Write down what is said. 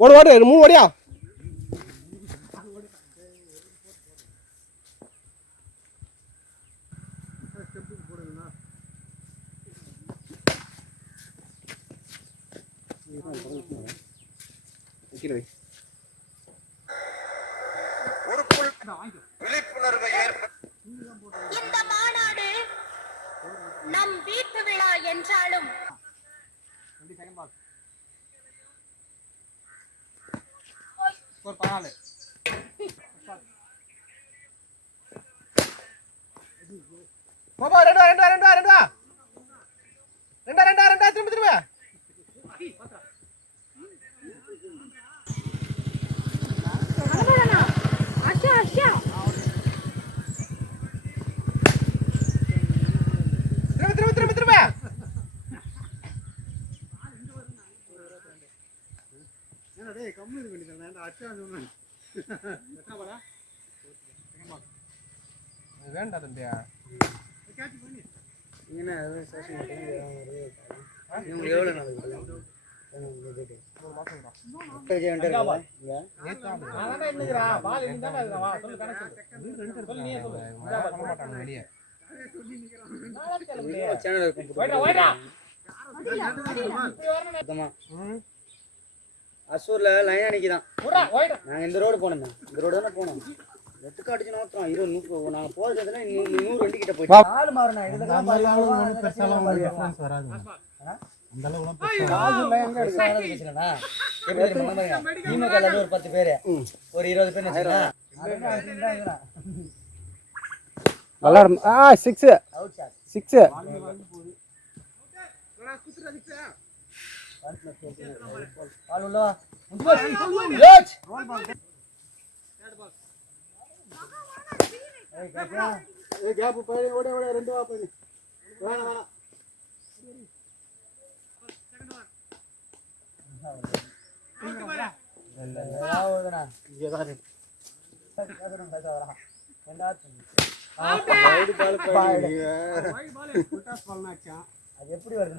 ஓடு ஓடு 3 ஓடியா இந்த மாநாடு நம் வீட்டு விழா என்றாலும் திரும்ப வேண்டா தம்பியா அசூர்ல லைன் அடிக்குதான். நாங்க இந்த ரோடு போனோம், இந்த ரோடு தானே போனோம். எட்டுக்கு அடிச்சு நோட்டுறோம். 20 நாங்க போறதுல 100 வண்டி கிட்ட போயிட்டு ஆளு மாறனா இதெல்லாம் பாருங்க பெருசாலாம் டிஃபரன்ஸ் வராது. அந்த அளவுலாம் காசுல எங்க எடுக்கறதுனா எப்படி தெரியுமா நீமக்கல்ல ஒரு 10 பேர் ஒரு 20 பேர் நினைச்சா நல்லா 6 அவுட் ஷாட் 6 பால் உள்ள யோச் ஏய் கேப் போய் ஓட ரெண்டு வா போய் வேணா வேணா அது எப்படி வருது